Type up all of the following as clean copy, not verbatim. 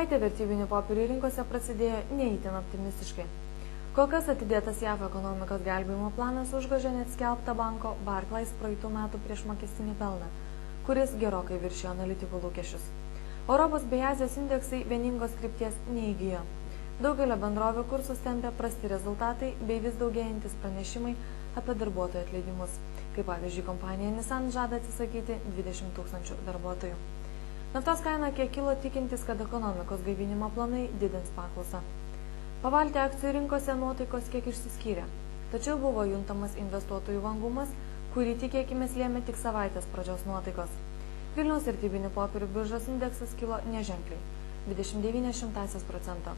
Savaitė vertybinių popierių rinkose prasidėjo neįtin optimistiškai. Kol kas atidėtas JAV ekonomikos gelbėjimo planas užgožė net skelbtą banko Barclays praeitų metų priešmokestinį pelną, kuris gerokai viršijo analitikų lūkesčius. Europos bei Azijos indeksai vieningos krypties neįgijo. Daugelio bendrovių kursus tempė prasti rezultatai bei vis daugėjantis pranešimai apie darbuotojų atleidimus, kaip pavyzdžiui kompanija Nissan žada atsisakyti 20 000 darbuotojų. Naftos kaina kiek kilo tikintis, kad ekonomikos gaivinimo planai didins paklausą. Pabaltijos akcijų rinkose nuotaikos kiek išsiskyrė, tačiau buvo juntamas investuotojų vangumas, kurį tikėkimės lėmė tik savaitės pradžios nuotaikos. Vilniaus vertybinių popierių biržos indeksas kilo neženkliai – 0,29%.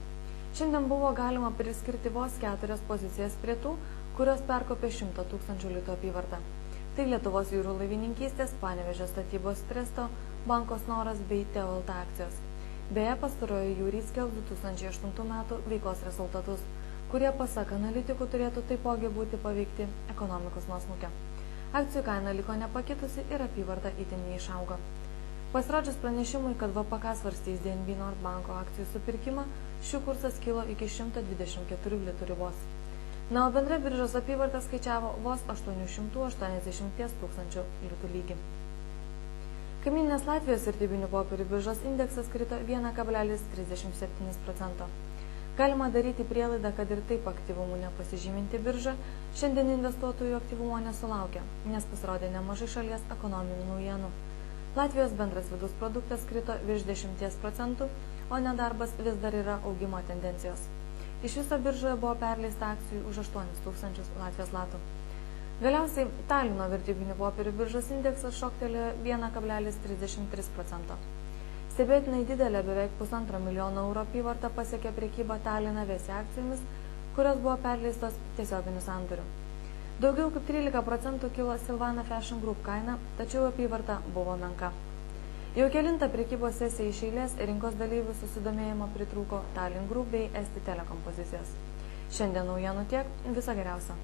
Šiandien buvo galima priskirti vos 4 pozicijas prie tų, kurios perkopė 100 000 litų apyvartą. Tai Lietuvos jūrų laivininkystės, Panevėžio statybos Tresto, Banko Snoras bei Teolt akcijos. Beje, pastarojo jūrys skelbs 2008 metų veiklos rezultatus, kurie pasak analitikų turėtų taipogi būti paveikti ekonomikos nuosmukio. Akcijų kaina liko nepakitusi ir apyvarta itin neišaugo. Pasirodžius pranešimui, kad VPK svarstys DNB Nord banko akcijų supirkimą, šių kursas kilo iki 124 litų ribos. Na, o bendra biržos apyvarta skaičiavo vos 880 000 litų lygį. Kaimyninės Latvijos vertybinių popierių biržos indeksas krito 1,37%. Galima daryti prielaidą, kad ir taip aktyvumu nepasižyminti birža šiandien investuotojų aktyvumo nesulaukia, nes pasirodė nemažai šalies ekonominių naujienų. Latvijos bendras vidaus produktas krito virš 10%, o nedarbas vis dar yra augimo tendencijos. Iš viso biržoje buvo perleista akcijų už 8 000 Latvijos latų. Galiausiai Talino vertybinių popierių biržos indeksas šoktelėjo 1,33%. Stebėtinai didelė beveik 1,5 milijono eurų apyvarta pasiekė prekybą Talina Vesi akcijomis, kurios buvo perleistos tiesioginių sandorių. Daugiau kaip 13% kilo Silvana Fashion Group kaina, tačiau apyvarta buvo menka. Jau kelintą prekybos sesiją iš eilės rinkos dalyvių susidomėjimo pritrūko Tallinn Group bei Esti Telekom pozicijos. Šiandien naujienų tiek, viso geriausio.